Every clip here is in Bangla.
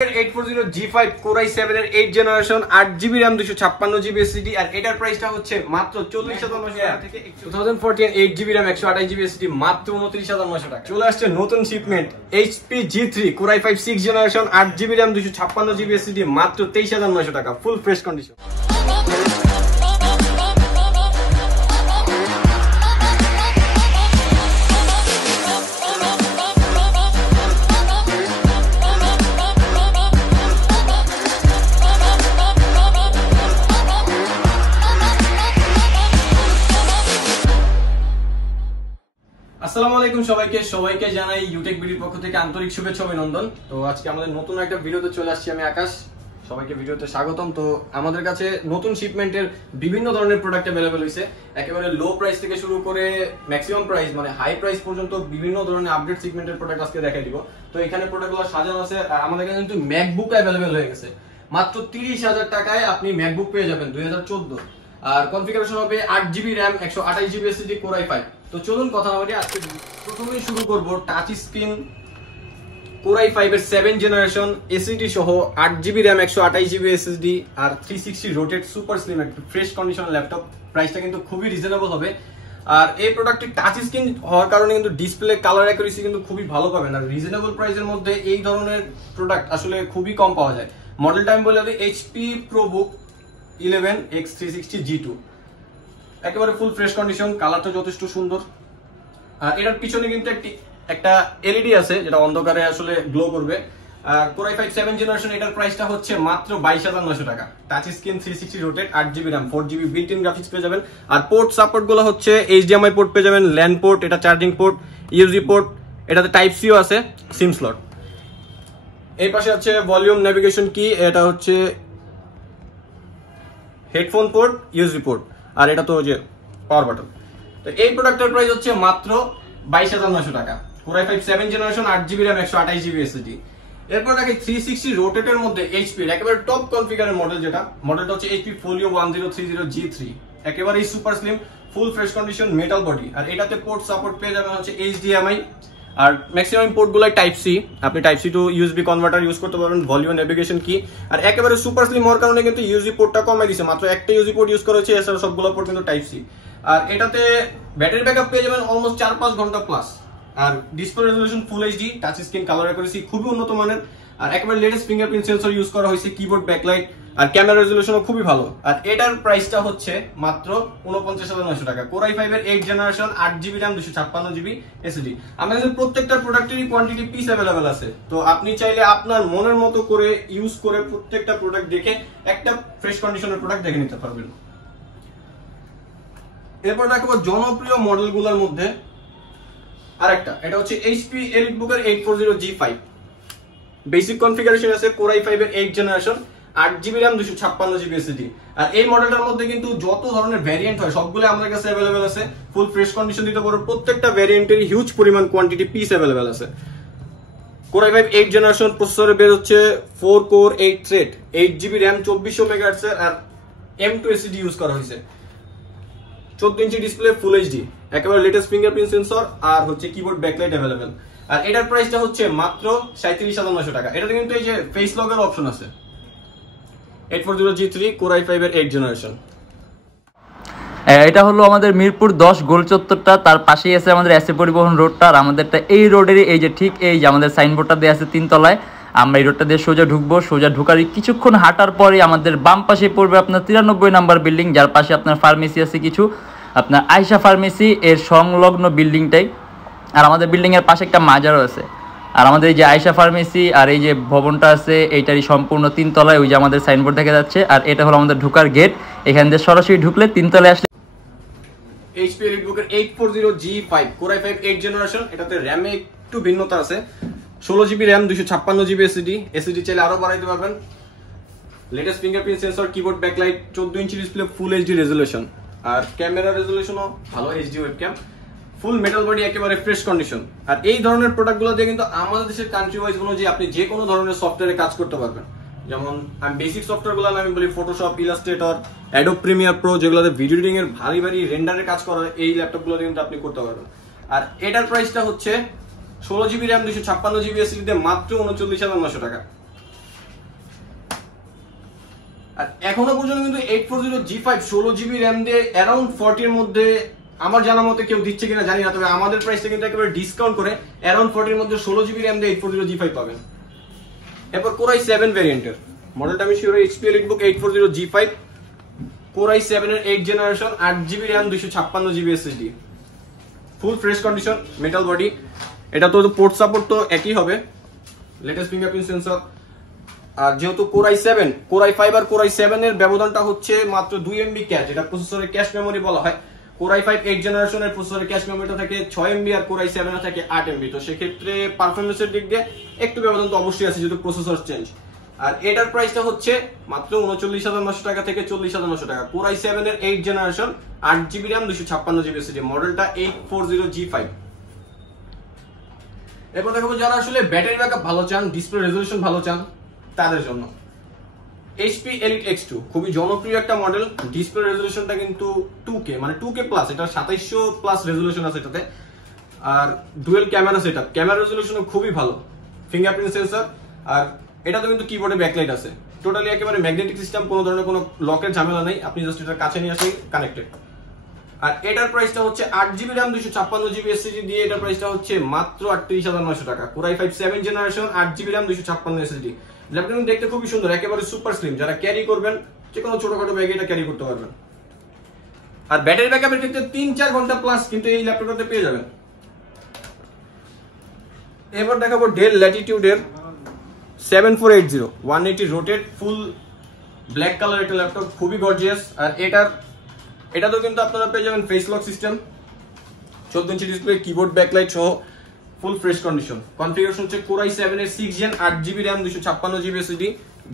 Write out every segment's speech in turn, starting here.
840 G5 Core i7 এর 8 generation 8GB RAM 256GB SSD আর এটার প্রাইসটা হচ্ছে মাত্র 40900 টাকা থেকে 2014 8GB RAM 128GB SSD মাত্র 29900 টাকা। চলে আসছে নতুন shipment HP G3 Core i5 6 generation 8GB RAM 256GB SSD মাত্র 23900 টাকা, ফুল ফ্রেশ কন্ডিশন। আসসালামু আলাইকুম সবাইকে জানাই ইউটেকবিডির পক্ষ থেকে আন্তরিক শুভেচ্ছা অভিনন্দন। তো আজকে আমাদের নতুন একটা ভিডিওতে চলে আসছি, আমি আকাশ, সবাইকে ভিডিওতে স্বাগতম। তো আমাদের কাছে নতুন শিপমেন্টের বিভিন্ন ধরনের প্রোডাক্ট अवेलेबल হইছে, একেবারে লো প্রাইস থেকে শুরু করে ম্যাক্সিমাম প্রাইস মানে হাই প্রাইস পর্যন্ত বিভিন্ন ধরনের আপডেট সেগমেন্টের প্রোডাক্ট আজকে দেখাই দিব। তো এখানে প্রোডাক্টগুলো সাজানো আছে। আমাদের কাছে কিন্তু ম্যাকবুক अवेलेबल হয়ে গেছে, মাত্র 30000 টাকায় আপনি ম্যাকবুক পেয়ে যাবেন 2014, আর কনফিগারেশন হবে 8GB RAM 128GB SSD Core i5। তো চলুন কথা বলি। আজকে প্রথমেই শুরু করব টাচ স্ক্রিন Core i5 এর 7 জেনারেশন SSD সহ 8GB RAM 128GB SSD আর 360 রোটেট সুপার স্লিম একটা ফ্রেশ কন্ডিশন ল্যাপটপ। প্রাইসটা কিন্তু খুবই রিজনেবল হবে। আর এই প্রোডাক্টটি টাচ স্ক্রিন হওয়ার কারণে কিন্তু ডিসপ্লে কালার অ্যাকুরেসি কিন্তু খুবই ভালো পাবেন। আর রিজনেবল প্রাইসের মধ্যে এই ধরনের প্রোডাক্ট আসলে খুবই কম পাওয়া যায়। মডেলটা আমি বলে দিই HP ProBook 11 X360 G2, একেবারে ফুল ফ্রেশ কন্ডিশন, কালারটা যথেষ্ট সুন্দর। আর এটার পিছনে কিন্তু একটা এলইডি আছে যেটা অন্ধকারে আসলে গ্লো করবে। Core i5 7 জেনারেশন, এটার প্রাইসটা হচ্ছে মাত্র 22900 টাকা। Touch screen 360 rotate 8GB RAM 4GB built in graphics পেয়ে যাবেন। আর পোর্ট সাপোর্ট গুলো হচ্ছে HDMI পোর্ট পেয়ে যাবেন, ল্যান পোর্ট, এটা চার্জিং পোর্ট, USB পোর্ট, এটাতে টাইপ সিও আছে, সিম স্লট। এই পাশে আছে ভলিউম নেভিগেশন কি, এটা হচ্ছে হেডফোন পোর্ট, ইউএসবি পোর্ট, আর এটা তো যে পাওয়ার বাটন। তো এই প্রোডাক্টের প্রাইস হচ্ছে মাত্র 22900 টাকা। Core i5 7 generation 8GB RAM 128GB SSD। এরপর দেখি 360 রোটেটের মধ্যে HP এর একেবারে টপ কনফিগারের মডেল, যেটা মডেলটা হচ্ছে HP Folio 1030 G3, একেবারে super slim full fresh condition metal body. আর এটাতে পোর্ট সাপোর্ট পেয়ে যাবেন হচ্ছে HDMI, আর ম্যাক্সিমাম পোর্ট গুলাই টাইপ সি, আপনি type C to USB converter use করতে পারবেন, ভলিউম নেভিগেশন কি। আর একেবারে সুপার স্লিম হওয়ার কারণে কিন্তু ইউএসবি পোর্টটা কমাই দিয়েছে, মাত্র একটা ইউএসবি পোর্ট ইউজ করা হচ্ছে, এছাড়া সবগুলো পোর্ট কিন্তু টাইপ সি। আর এটাতে ব্যাটারি ব্যাকআপ পেয়ে যাবেন অলমোস্ট 4-5 ঘন্টা প্লাস। আর display resolution full HD, touch screen colour accuracy খুবই উন্নত মানের। আর একেবারে লেটেস্ট ফিঙ্গারপ্রিন্ট সেন্সর ইউজ করা হয়েছে, কিবোর্ড ব্যাকলাইট, আর ক্যামেরা রেজোলিউশনও খুবই ভালো। আর এটার প্রাইসটা হচ্ছে মাত্র 49900 টাকা। Core i5 এর 8 generation 8GB RAM 256GB SSD। আমাদের প্রত্যেকটা প্রোডাক্টেরই কোয়ান্টিটি পিস अवेलेबल আছে। তো আপনি চাইলে আপনার মনের মতো করে ইউজ করে প্রত্যেকটা প্রোডাক্ট দেখে একটা ফ্রেশ কন্ডিশনের প্রোডাক্ট দেখে নিতে পারবেন। এরপর দেখো জনপ্রিয় মডেলগুলোর মধ্যে আরেকটা, এটা হচ্ছে HP EliteBook এর 840 G5। বেসিক কনফিগারেশন আছে Core i5 এর 8 generation 8GB RAM 256GB SSD। আর এই মডেলটার মধ্যে কিন্তু যত ধরনের ভ্যারিয়েন্ট হয় সবগুলো আমাদের কাছে अवेलेबल আছে, ফুল ফ্রেশ কন্ডিশন দিতে পারো। প্রত্যেকটা ভ্যারিয়েন্টের হিউজ পরিমাণ কোয়ান্টিটি পিস अवेलेबल আছে। Core i5 8 জেনারেশন প্রসেসরে বের হচ্ছে 4 core 8 thread 8GB RAM 2400 MHz আর M2 SSD ইউজ করা হয়েছে। 14 ইঞ্চি ডিসপ্লে, ফুল এইচডি, একেবারে লেটেস্ট ফিঙ্গারপ্রিন্ট সেন্সর, আর হচ্ছে কিবোর্ড ব্যাকলাইট अवेलेबल। আর এটার প্রাইসটা হচ্ছে মাত্র 37900 টাকা। এটাতে কিন্তু এই যে ফেস লকের অপশন আছে। 840 G3 Core i5 এর 8 জেনারেশন। এটা হলো আমাদের মিরপুর 10 গোল চত্বরটা, তার পাশেই আছে আমাদের এসএ পরিবহন রোডটা। আর আমাদেরটা এই রোডেরই এই যে ঠিক এই যে আমাদের সাইনবোর্ডটা দেওয়া আছে 3 তলায়। আমরা এই রোডটা দিয়ে সোজা ঢুকবো, সোজা ঢুকারই কিছুক্ষণ হাঁটার পরে আমাদের বাম পাশে পড়বে আপনার 93 নাম্বার বিল্ডিং, যার পাশে আপনার ফার্মেসি আছে কিছু, আপনার আয়শা ফার্মেসি এর সংলগ্ন বিল্ডিংটাই। আর আমাদের বিল্ডিং এর পাশে একটা মাজারও আছে। আর আমাদের এই যে আয়শা ফার্মেসি আর এই যে ভবনটা আছে এইটারই সম্পূর্ণ 3 তলায়, ওই যে আমাদের সাইনবোর্ড দেখা যাচ্ছে। আর এটা হলো আমাদের ঢুকার গেট, এখান দিয়ে সরাসরি ঢুকলে 3 তলায় আসলে HP EliteBook এর 840 G5 Core i5 8 জেনারেশন। এটাতে RAM এ একটু ভিন্নতা আছে, 16GB RAM 256GB SSD চাইলে আরো বাড়াইতে পারবেন। Latest fingerprint sensor, keyboard backlight, 14 inch display, full HD resolution, আর ক্যামেরা রেজোলিউশনও ভালো, এইচডি ওয়েবক্যাম, ফুল মেটাল বডি, একেবারে ফ্রেশ কন্ডিশন। আর এই ধরনের প্রোডাক্টগুলো দিয়ে কিন্তু আমাদের দেশের কান্ট্রি ওয়াইজ অনুযায়ী আপনি যে কোনো ধরনের সফটওয়্যারে কাজ করতে পারবেন। যেমন আমি বেসিক সফটওয়্যারগুলো আমি বলি Photoshop, Illustrator, Adobe Premiere Pro, যেগুলোতে ভিডিও এডিটিং এর ভারী রেন্ডারের কাজ করা হয়, এই ল্যাপটপগুলো দিয়ে কিন্তু আপনি করতে পারবেন। আর এটার প্রাইসটা হচ্ছে 16GB RAM 256GB SSD মাত্র 39900 টাকা। আর এখনো পর্যন্ত কিন্তু 840G5 16GB RAM দিয়ে অ্যারাউন্ড 40 এর মধ্যে আমার জানা মতে কেউ দিচ্ছে কিনা জানি না, তবে আমাদের প্রাইসটা কিন্তু একেবারে ডিসকাউন্ট করে অ্যারাউন্ড 40 এর মধ্যে 16GB RAM দিয়ে 840G5 পাবেন। এরপর Core i7 ভেরিয়েন্টের মডেলটা আমি sure HP EliteBook 840G5 Core i7 এর 8 generation 8GB RAM 256GB SSD, full fresh condition, metal body. এটা তো পোর্ট সাপোর্ট তো একই হবে, লেটেস্ট ফিঙ্গারপ্রিন্ট সেন্সর। আর যেহেতু Core i5 আর Core i7 এর ব্যবধানটা হচ্ছে মাত্র 2MB ক্যাশ, এটা প্রসেসরের ক্যাশ মেমরি বলা হয়। Core i5 8 জেনারেশনের প্রসেসরের ক্যাশ মেমরিটা থাকে 6MB আর Core i7 এর থাকে 8MB। তো সেক্ষেত্রে পারফরম্যান্সের দিক দিয়ে একটু ব্যবধান তো অবশ্যই আছে যেহেতু প্রসেসর চেঞ্জ। আর এটার প্রাইসটা হচ্ছে মাত্র 39,900 টাকা থেকে 40,900 টাকা। Core i7 এর 8 generation 8GB RAM 256GB SSD, মডেলটা 840G5। এরপর দেখাবো যারা আসলে ব্যাটারি ব্যাকআপ ভালো চান, ডিসপ্লে রেজোলিউশন ভালো চান তাদের জন্য HP Elite X2 খুবই জনপ্রিয় একটা মডেল। ডিসপ্লে রেজোলিউশনটা কিন্তু 2K মানে 2K প্লাস, এটা 2700 প্লাস রেজোলিউশন আছে এটাতে। আর dual camera setup, camera resolution খুবই ভালো, ফিঙ্গারপ্রিন্ট সেন্সর। আর এটাতে কিন্তু কিবোর্ডে ব্যাকলাইট আছে, টোটালি একেবারে ম্যাগনেটিক সিস্টেম, কোনো ধরনের কোনো লকের ঝামেলা নেই, আপনি জাস্ট এটা কাছে নিয়ে আসেই কানেক্টেড। আর এটার প্রাইসটা হচ্ছে 8GB RAM 256GB SSD দিয়ে এটার প্রাইসটা হচ্ছে মাত্র 38,900 টাকা। Core i5 7 generation 8GB RAM 256 SSD, laptop দেখতে খুবই সুন্দর, একেবারে সুপার স্লিম, যারা ক্যারি করবেন যে কোনো ছোটখাটো ব্যাগে এটা ক্যারি করতে পারবেন। আর ব্যাটারি ব্যাকআপের ক্ষেত্রে 3-4 ঘন্টা প্লাস কিন্তু এই ল্যাপটপটাতে পেয়ে যাবেন। এবার দেখাবো Dell Latitude এর 7480 180 রোটেট ফুল ব্ল্যাক কালার একটা ল্যাপটপ, খুবই গর্জিয়াস। আর এটাতেও কিন্তু আপনারা পেয়ে যাবেন face lock system, 14 inch display, keyboard backlight সহ ফুল ফ্রেশ কন্ডিশন। কনফিগারেশন হচ্ছে Core i7 এর 6 gen 8GB RAM 256GB SSD।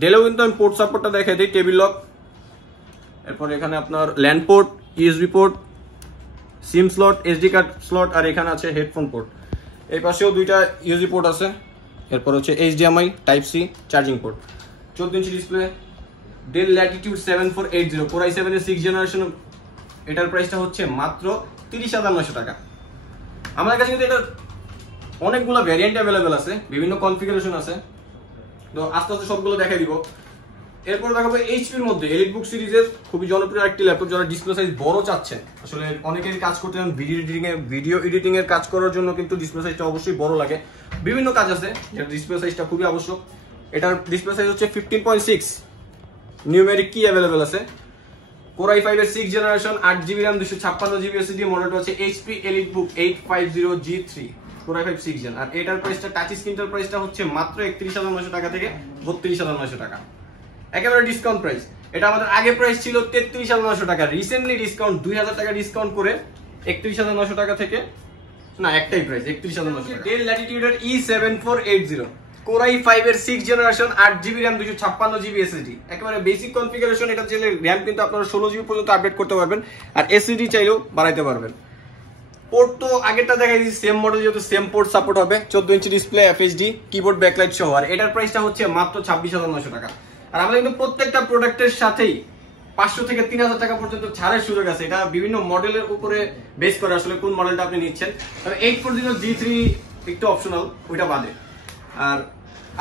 ডেলেও কিন্তু আমি পোর্ট সাপোর্টটা দেখাই দিই, টেবিল লক, এরপর এখানে আপনার land port, USB port, SIM slot, SD card slot, আর এখানে আছে হেডফোন পোর্ট। এই পাশেও দুইটা ইউএসবি পোর্ট আছে, এরপর হচ্ছে HDMI type C charging port, 14 inch display. Dell Latitude 7480 Core i7 এর 6 জেনারেশন, এটার প্রাইসটা হচ্ছে মাত্র 30,900 টাকা। আমাদের কাছে কিন্তু এটার অনেকগুলো ভ্যারিয়েন্ট অ্যাভেলেবেল আছে, বিভিন্ন কনফিগারেশন আছে, তো আস্তে আস্তে সবগুলো দেখাই দিব। এরপর দেখাবো এইচপির মধ্যে EliteBook সিরিজের খুবই জনপ্রিয় একটি ল্যাপটপ, যারা ডিসপ্লে সাইজ বড় চাচ্ছেন। আসলে অনেকেরই কাজ করতে চান ভিডিও এডিটিং এর কাজ করার জন্য কিন্তু ডিসপ্লে সাইজটা অবশ্যই বড় লাগে, বিভিন্ন কাজ আছে যেটা ডিসপ্লে সাইজটা খুবই আবশ্যক। এটার ডিসপ্লে সাইজ হচ্ছে 15.6, নিউমেরিক কি অ্যাভেলেবেল আছে। Core i5 এর 6 generation 8GB RAM 256GB SSD, মডেলটা হচ্ছে HP EliteBook 850G3 Core i5 6 gen. আর এটার প্রাইসটা টাচ স্ক্রিনটার প্রাইসটা হচ্ছে মাত্র 31,900 টাকা থেকে 32,900 টাকা, একেবারে ডিসকাউন্ট প্রাইস। এটা আমাদের আগে প্রাইস ছিল 33,900 টাকা, রিসেন্টলি ডিসকাউন্ট 2,000 টাকা ডিসকাউন্ট করে 31,900 টাকা থেকে, না একটাই প্রাইস 31,900 টাকা। Dell Latitude এর E7480 Core i5 এর 6 generation 8GB RAM 256GB SSD, একেবারে বেসিক কনফিগারেশন। এটা চাইলে RAM কিন্তু আপনারা 16GB পর্যন্ত আপডেট করতে পারবেন, আর SSD চাইলেও বাড়াইতে পারবেন। পোর্ট তো আগেরটা দেখাই দিয়েছি, সেম মডেল যেহেতু সেম পোর্ট সাপোর্ট হবে, 14 inch display, FHD, keyboard backlight সহ। আর এটার প্রাইসটা হচ্ছে মাত্র 26,900 টাকা। আর আমাদের কিন্তু প্রত্যেকটা প্রোডাক্টের সাথেই 500 থেকে 3,000 টাকা পর্যন্ত ছাড়ের সুযোগ আছে, এটা বিভিন্ন মডেলের উপরে বেস করে আসলে কোন মডেলটা আপনি নিচ্ছেন। তবে 840G3 একটু অপশনাল, ওইটা বাদে। আর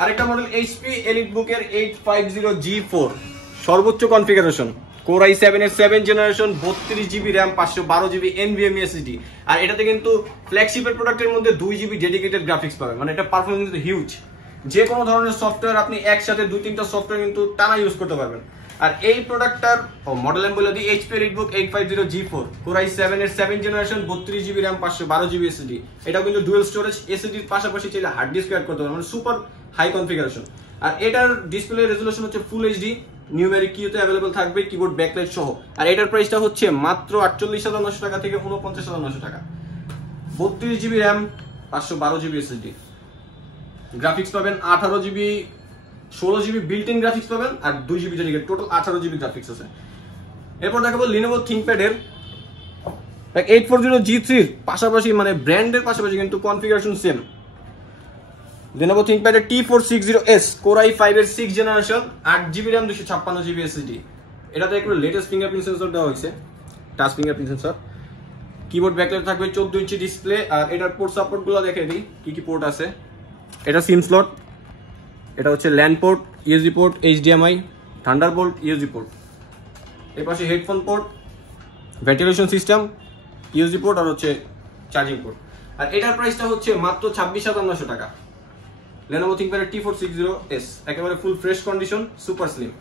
আরেকটা মডেল HP EliteBook এর 850G4 সর্বোচ্চ কনফিগারেশন, Core i7 এর 7 generation 32GB RAM 512GB NVMe SSD। আর এটাতে কিন্তু ফ্ল্যাগশিপের প্রোডাক্টের মধ্যে 2GB ডেডিকেটেড গ্রাফিক্স পাবেন, মানে এটা পারফরম্যান্স কিন্তু হিউজ। যে কোনো ধরনের সফটওয়্যার আপনি একসাথে 2-3টা সফটওয়্যার কিন্তু টানা ইউজ করতে পারবেন। আর এই প্রোডাক্টটার মডেল আমি বলে দিই, HP EliteBook 850G4 Core i7 এর 7 generation 32GB RAM 512GB SSD। এটা কিন্তু ডুয়াল স্টোরেজ, SSD এর পাশাপাশি চাইলে হার্ড ডিস্ক অ্যাড করতে পারবেন, মানে সুপার হাই কনফিগারেশন। আর এটার ডিসপ্লে রেজোলিউশন হচ্ছে ফুল HD, নিউমেরিক কিতে अवेलेबल থাকবে, কিবোর্ড ব্যাকলাইট সহ। আর এটার প্রাইসটা হচ্ছে মাত্র 48,900 টাকা থেকে 49,900 টাকা। 32GB RAM 512GB SSD, graphics পাবেন 18GB 16GB built in graphics পাবেন, আর 2GB dedicated, total 18GB graphics আছে। এরপর দেখাবো Lenovo ThinkPad এর 840G3 এর পাশাপাশি, মানে ব্র্যান্ডের পাশাপাশি কিন্তু কনফিগারেশন সেম। Lenovo ThinkPad এর T460S Core i5 এর 6 generation 8GB RAM 256GB SSD। এটাতে একটু লেটেস্ট ফিঙ্গারপ্রিন্ট সেন্সর দেওয়া হয়েছে, touch fingerprint sensor, keyboard backlight থাকবে, 14 ইঞ্চি ডিসপ্লে। আর এটার পোর্ট সাপোর্ট গুলো দেখিয়ে দিই কি কি পোর্ট আছে। এটা সিম স্লট, এটা হচ্ছে land port, USB port, HDMI, Thunderbolt USB port, এর পাশে headphone port, ventilation system, USB port আর হচ্ছে চার্জিং পোর্ট। আর এটার প্রাইসটা হচ্ছে মাত্র 26,900 টাকা। Lenovo ThinkPad T460S, একেবারে full fresh condition, super slim.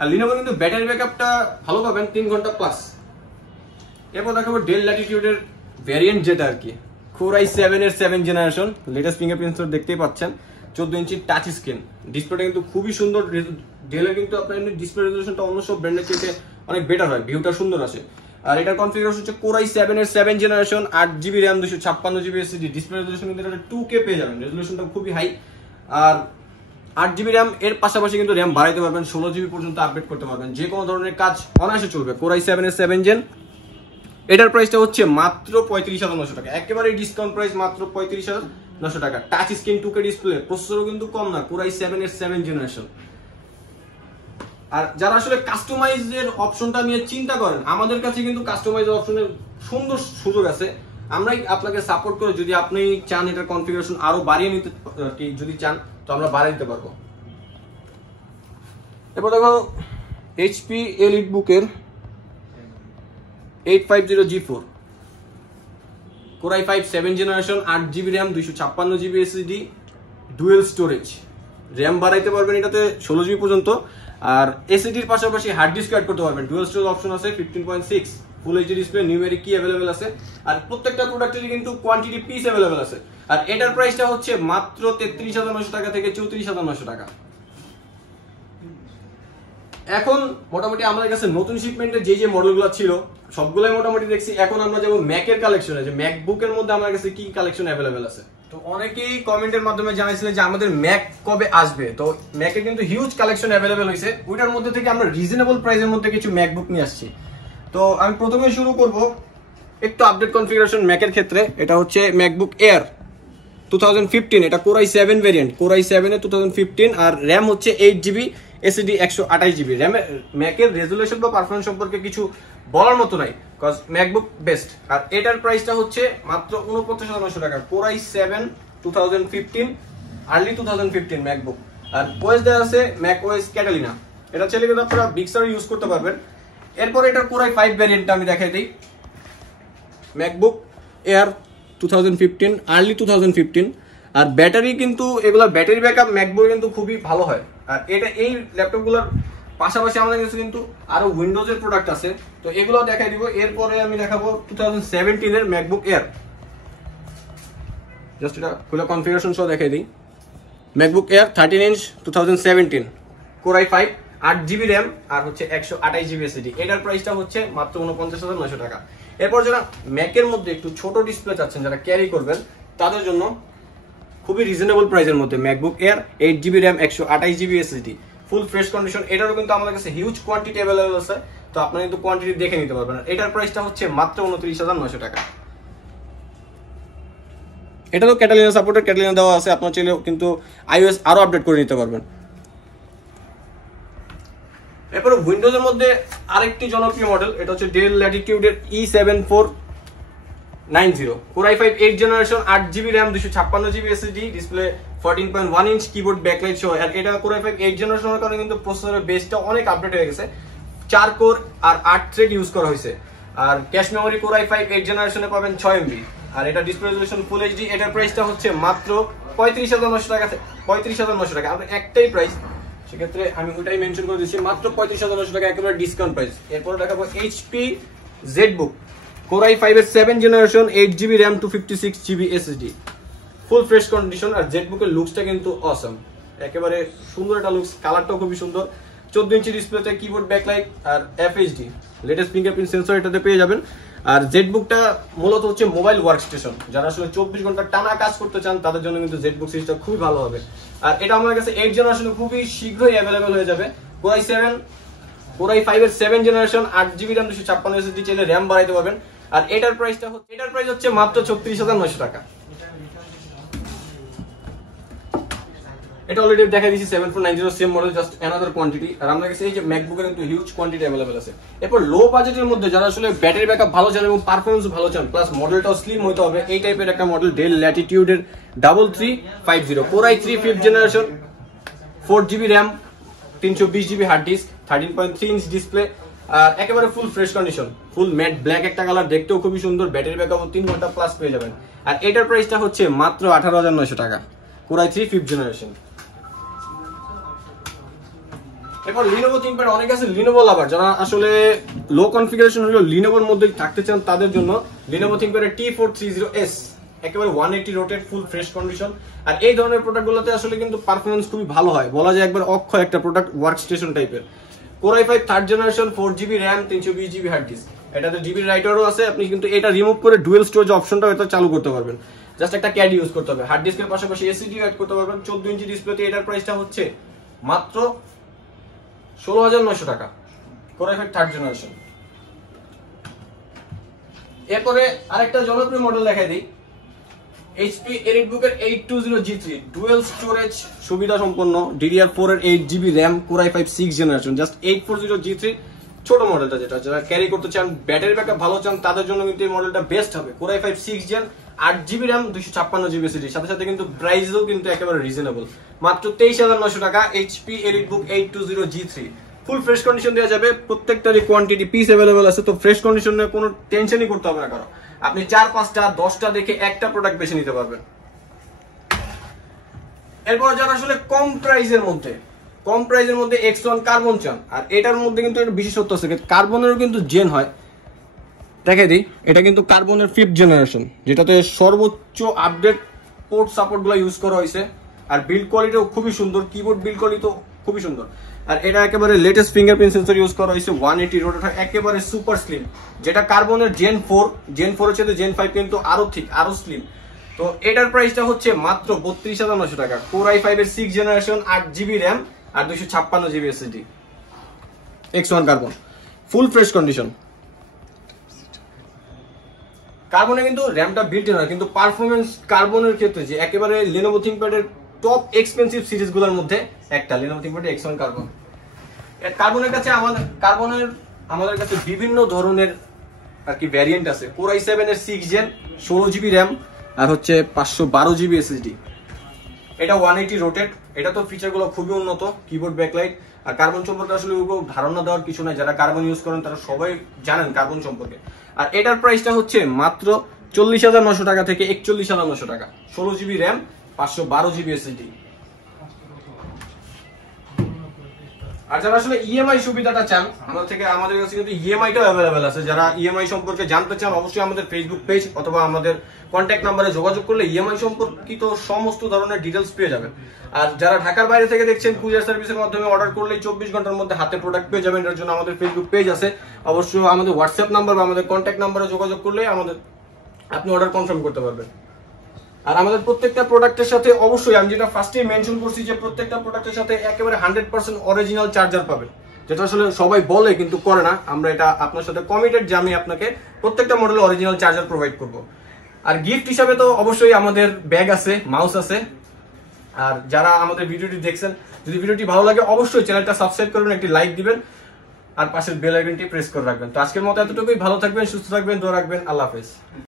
আর Lenovo কিন্তু ব্যাটারি ব্যাকআপটা ভালো পাবেন, 3 ঘন্টা প্লাস। এরপর দেখাবো ডেল ল্যাটিটিউডের ভ্যারিয়েন্ট, যেটা আর কি Core i7 এর 7 জেনারেশন, লেটেস্ট ফিঙ্গারপ্রিন্ট সেন্সর দেখতেই পাচ্ছেন, 14 ইঞ্চি টাচ স্ক্রিন, ডিসপ্লেটা কিন্তু খুবই সুন্দর। ডেলের কিন্তু আপনার এমনি ডিসপ্লে রেজোলিউশনটা অন্য সব ব্র্যান্ডের চেয়ে অনেক বেটার হয়, ভিউটা সুন্দর আসে। আর এটার কনফিগারেশন হচ্ছে Core i7 এর 7 generation, 8GB RAM, 256GB SSD, display resolution কিন্তু এটা 2K পেয়ে যাবেন, রেজোলিউশনটা খুবই হাই। আর 8GB RAM এর পাশাপাশি কিন্তু RAM বাড়াইতে পারবেন, 16GB পর্যন্ত আপডেট করতে পারবেন, যে কোনো ধরনের কাজ অনায়াসে চলবে। Core i7 এর 7 জেন, এটার প্রাইসটা হচ্ছে মাত্র 35,900 টাকা, একেবারে ডিসকাউন্ট প্রাইস, মাত্র 35,900 টাকা। টাচ স্ক্রিন, 2K ডিসপ্লে, প্রসেসরও কিন্তু কম না, Core i7 এর 7 জেনারেশন। আর যারা আসলে কাস্টমাইজের অপশনটা নিয়ে চিন্তা করেন, আমাদের কাছে কিন্তু কাস্টমাইজের অপশনের সুন্দর সুযোগ আছে, আমরাই আপনাকে সাপোর্ট করে, যদি আপনি চান এটার কনফিগারেশন আরো বাড়িয়ে নিতে, যদি চান তো আমরা বাড়িয়ে দিতে পারবো। এরপর দেখো HP EliteBook-এর 850G4, Core i5 7 generation, 8GB RAM, 256GB SSD, dual storage, RAM বাড়াইতে পারবেন এটাতে 16GB পর্যন্ত। আর এসএসডির পাশাপাশি হার্ড ডিস্ক অ্যাড করতে পারবেন, ডুয়াল স্টোরেজ অপশন আছে, 15.6 ফুল এইচডি ডিসপ্লে, নিউমেরিক কি अवेलेबल আছে। আর প্রত্যেকটা প্রোডাক্টেরই কিন্তু কোয়ান্টিটি পিস अवेलेबल আছে। আর এটার প্রাইসটা হচ্ছে মাত্র 33,900 টাকা থেকে 34,900 টাকা। এখন মোটামুটি আমাদের কাছে নতুন শিপমেন্টের যে মডেলগুলো ছিল সবগুলাই মোটামুটি দেখছি। এখন আমরা যাবো ম্যাকের কালেকশনে, যে ম্যাকবুকের মধ্যে আমাদের কাছে কি কালেকশন अवेलेबल আছে। তো অনেকেই কমেন্টের মাধ্যমে জানাইছিলেন যে আমাদের ম্যাক কবে আসবে, তো ম্যাকের কিন্তু হিউজ কালেকশন अवेलेबल হয়েছে, ওইটার মধ্যে থেকে আমরা রিজনেবল প্রাইসের মধ্যে কিছু ম্যাকবুক নিয়ে আসছি। তো আমি প্রথমে শুরু করব একটু আপডেট কনফিগারেশন ম্যাকের ক্ষেত্রে। এটা হচ্ছে ম্যাকবুক এয়ার 2015, এটা Core i7 variant, Core i7 এর 2015, আর RAM হচ্ছে 8GB, SSD 128GB। RAM ম্যাকের রেজোলিউশন বা পারফরম্যান্স সম্পর্কে কিছু বলার মতো নাই, কজ ম্যাকবুক বেস্ট। আর এটার প্রাইসটা হচ্ছে মাত্র 49,900 টাকা, Core i7 2015, আর্লি 2015 ম্যাকবুক। আর ওএস দেওয়া আছে ম্যাক ওএস ক্যাটালিনা, এটা চাইলে কিন্তু আপনারা বিগ স্টার ইউজ করতে পারবেন। এরপর এটার Core i5 ভ্যারিয়েন্টটা আমি দেখাই দিই, ম্যাকবুক এয়ার 2015, আর্লি 2015। আর ব্যাটারি কিন্তু এগুলা ব্যাটারি ব্যাকআপ ম্যাকবুক কিন্তু খুবই ভালো হয়। আর এটা এই ল্যাপটপগুলোর পাশাপাশি আমাদের কাছে কিন্তু আরো উইন্ডোজের প্রোডাক্ট আছে, তো এগুলো দেখাই দিব। এরপরে আমি দেখাবো 2017 এর ম্যাকবুক এয়ার, জাস্ট এটা খুলে কনফিগারেশন সহ দেখাই দিই। MacBook air 13 inch 2017, Core i5, 8GB RAM আর হচ্ছে 128GB SSD। এটার প্রাইসটা হচ্ছে মাত্র 49,900 টাকা। এরপর যারা ম্যাকের মধ্যে একটু ছোট ডিসপ্লে চাচ্ছেন, যারা ক্যারি করবেন, তাদের জন্য খুবই রিজনেবল প্রাইসের মধ্যে MacBook air 8GB RAM, 128GB SSD, full fresh condition. এটারও কিন্তু আমাদের কাছে হিউজ কোয়ান্টিটি अवेलेबल আছে, তো আপনারা কিন্তু কোয়ান্টিটি দেখে নিতে পারবেন। এটার প্রাইসটা হচ্ছে মাত্র 29,900 টাকা। এটারও ক্যাটালিনা সাপোর্টের, ক্যাটালিনা দেওয়া আছে, আপনারা চাইলে কিন্তু iOS আরো আপডেট করে নিতে পারবেন। এরপরে উইন্ডোজের মধ্যে আরেকটি জনপ্রিয় মডেল, এটা হচ্ছে ডেল ল্যাটিটিউডের E7490, Core i5 8 generation, 8GB RAM, 256GB SSD, display 14.1 inch, keyboard backlight সহ। আর এটা Core i5 8 জেনারেশনের কারণে কিন্তু প্রসেসরের বেসটা অনেক আপডেট হয়ে গেছে, 4 কোর আর 8 থ্রেড ইউজ করা হয়েছে। আর ক্যাশ মেমোরি Core i5 8 জেনারেশনে পাবেন 6MB। আর এটা ডিসপ্লে রেজোলিউশন ফুল এইচডি। এটার প্রাইসটা হচ্ছে মাত্র 35,900 টাকা, 35,900 টাকা। আপনার একটাই প্রাইস, সেক্ষেত্রে আমি ওটাই মেনশন করে দিচ্ছি, মাত্র 35,900 টাকা, একেবারে ডিসকাউন্ট প্রাইস। এরপর দেখাবো HP ZBook, Core i5 এর 7 generation, 8GB RAM, 256GB SSD, full fresh condition. আর ZBook এর লুকসটা কিন্তু অসম, একেবারে সুন্দর একটা লুকস, কালারটাও খুবই সুন্দর। 14 ইঞ্চি ডিসপ্লেতে কিবোর্ড ব্যাকলাইট আর FHD, লেটেস্ট ফিঙ্গারপ্রিন্ট সেন্সর এটাতে পেয়ে যাবেন। আর ZBookটা মূলত হচ্ছে মোবাইল ওয়ার্কস্টেশন, যারা আসলে 24 ঘন্টা টানা কাজ করতে চান তাদের জন্য কিন্তু ZBook সিরিজটা খুবই ভালো হবে। আর এটা আমার কাছে 8 জেনারেশনে খুবই শীঘ্রই অ্যাভেলেবল হয়ে যাবে। Core i5 এর 7 জেনারেশন, 8GB RAM, 256 SSD, চাইলে RAM বাড়াইতে পারবেন। আর এটার প্রাইস হচ্ছে মাত্র 36,900 টাকা। এটা অলরেডি দেখা দিয়েছি 7490 same model, just another quantity. আর আমাদের কাছে এই যে ম্যাকবুকের কিন্তু হিউজ কোয়ান্টিটি अवेलेबल আছে। এরপর লো বাজেটের মধ্যে যারা আসলে ব্যাটারি ব্যাকআপ ভালো চান এবং পারফরম্যান্স ভালো চান, প্লাস মডেলটাও স্লিম হতে হবে, এই টাইপের একটা মডেল ডেল ল্যাটিটিউডের 3350, Core i3 5th generation, 4GB RAM, 320 GB hard disk, 13.3 inch display, আর একেবারে full fresh condition, full matte black একটা কালার, দেখতেও খুবই সুন্দর, ব্যাটারি ব্যাকআপ 3 ঘন্টা প্লাস পেয়ে যাবেন। আর এটার প্রাইসটা হচ্ছে মাত্র 18,900 টাকা, Core i3 5th জেনারেশন। এরপর Lenovo ThinkPad, অনেক আছে Lenovo লাভার, যারা আসলে লো কনফিগারেশন হলেও Lenovoর মধ্যে থাকতে চান তাদের জন্য Lenovo ThinkPad T430S, একেবারে 180 রোটেট, ফুল ফ্রেশ কন্ডিশন। আর এই ধরনের প্রোডাক্টগুলোতে আসলে কিন্তু পারফরমেন্স খুবই ভালো হয়, বলা যায় একবার অক্ষয় একটা প্রোডাক্ট, ওয়ার্ক স্টেশন টাইপের। Core i5 3rd generation, 4GB RAM, 320 GB hard disk, এটাতে জিবি রাইটারও আছে, আপনি কিন্তু এটা রিমুভ করে ডুয়েল স্টোরেজ অপশনটাও এটা চালু করতে পারবেন, জাস্ট একটা ক্যাড ইউজ করতে হবে। হার্ড ডিস্কের পাশাপাশি এসএসডি অ্যাড করতে পারবেন। 14 ইঞ্চি ডিসপ্লেতে এটার প্রাইসটা হচ্ছে মাত্র 16,900 টাকা, Core i5 3rd জেনারেশন। এরপরে আরেকটা জনপ্রিয় মডেল দেখাই দিই, HP EliteBook এর 820G3, ডুয়েল স্টোরেজ সুবিধা সম্পন্ন, DDR4 এর 8GB RAM, Core i5 6th generation, just 840G3 ছোট মডেলটা, যেটা যারা ক্যারি করতে চান, ব্যাটারি ব্যাকআপ ভালো চান, তাদের জন্য কিন্তু এই মডেলটা বেস্ট হবে। Core i5 6th gen, 8GB RAM, 256GB SSD, সাথে সাথে কিন্তু প্রাইসও কিন্তু একেবারে রিজনেবল, মাত্র 23,900 টাকা, HP EliteBook 820G3। ফুল ফ্রেশ কন্ডিশন দেওয়া যাবে, প্রত্যেকটারই কোয়ান্টিটি পিস अवेलेबल আছে, তো ফ্রেশ কন্ডিশনে কোনো টেনশনই করতে হবে না কারো, আপনি 4, 5টা, 10টা দেখে একটা প্রোডাক্ট বেছে নিতে পারবেন। এরপর যারা আসলে কম প্রাইসের মধ্যে X1 কার্বন চান, আর এটার মধ্যে কিন্তু একটা বিশেষত্ব আছে, কার্বনেরও কিন্তু জেন হয়, দেখাই দিই, এটা কিন্তু কার্বনের 5th জেনারেশন, যেটাতে সর্বোচ্চ আপডেট পোর্ট সাপোর্টগুলো ইউজ করা হয়েছে, আর বিল্ড কোয়ালিটিও খুবই সুন্দর, কিবোর্ড বিল্ড কোয়ালিটি খুবই সুন্দর। আর এটা একেবারে লেটেস্ট ফিঙ্গারপ্রিন্ট সেন্সর ইউজ করা হয়েছে, 180 রোটেট, একেবারে সুপার স্লিম, যেটা কার্বনের জেন 4 এর সাথে জেন 5 কিন্তু আরো ঠিক, আরো স্লিম। তো এটার প্রাইসটা হচ্ছে মাত্র 32,900 টাকা, Core i5 এর 6th জেনারেশন, 8GB RAM আর 256GB SSD, X1 carbon, full fresh condition. কার্বনে কিন্তু র্যামটা বিল্ট ইন হয়, কিন্তু পারফরমেন্স কার্বনের ক্ষেত্রে যে একেবারে Lenovo ThinkPad এর টপ এক্সপেন্সিভ সিরিজগুলোর মধ্যে একটা Lenovo ThinkPad X1 কার্বন। আমাদের কাছে বিভিন্ন ধরনের আর কি ভ্যারিয়েন্ট আছে। Core i7 এর 6th জেন, 16GB RAM আর হচ্ছে 512GB SSD, এটা 180 রোটেট, এটা তো ফিচারগুলো খুবই উন্নত, কিবোর্ড ব্যাকলাইট। আর কার্বন সম্পর্কে আসলে ধারণা দেওয়ার কিছু নাই, যারা কার্বন ইউজ করেন তারা সবাই জানেন কার্বন সম্পর্কে। আর এটার প্রাইসটা হচ্ছে মাত্র 40,900 টাকা থেকে 41,900 টাকা, 16GB RAM, 512GB SSD। আর যারা আসলে ইএমআই সুবিধাটা চান, আমাদের কাছে কিন্তু ইএমআইটাও অ্যাভেলেবেল আছে। যারা ইএমআই সম্পর্কে জানতে চান, অবশ্যই আমাদের ফেসবুক পেজ অথবা আমাদের কন্ট্যাক্ট নাম্বারে যোগাযোগ করলে ইএমআই সম্পর্কিত সমস্ত ধরনের ডিটেলস পেয়ে যাবেন। আর যারা ঢাকার বাইরে থেকে দেখছেন, কুরিয়ার সার্ভিসের মাধ্যমে অর্ডার করলেই 24 ঘন্টার মধ্যে হাতে প্রোডাক্ট পেয়ে যাবেন। এর জন্য আমাদের ফেসবুক পেজ আছে, অবশ্যই আমাদের হোয়াটসঅ্যাপ নাম্বার বা আমাদের কন্ট্যাক্ট নাম্বারে যোগাযোগ করলে আপনি অর্ডার কনফার্ম করতে পারবেন। আর আমাদের প্রত্যেকটা প্রোডাক্টের সাথে অবশ্যই আমি যেটা ফার্স্টেই মেনশন করছি, যে প্রত্যেকটা প্রোডাক্টের সাথে একেবারে 100% অরিজিনাল চার্জার পাবেন, যেটা আসলে সবাই বলে কিন্তু করে না। আমরা এটা আপনার সাথে কমিটেড যে আমি আপনাকে প্রত্যেকটা মডেলে অরিজিনাল চার্জার প্রোভাইড করব। আর গিফট হিসাবে তো অবশ্যই আমাদের ব্যাগ আছে, মাউস আছে। আর যারা আমাদের ভিডিওটি দেখছেন, যদি ভিডিওটি ভালো লাগে অবশ্যই চ্যানেলটা সাবস্ক্রাইব করবেন, একটি লাইক দিবেন আর পাশের বেল আইকনটি প্রেস করে রাখবেন। তো আজকের মতো এতটুকুই, ভালো থাকবেন, সুস্থ থাকবেন, দোয়া রাখবেন, আল্লাহ হাফেজ।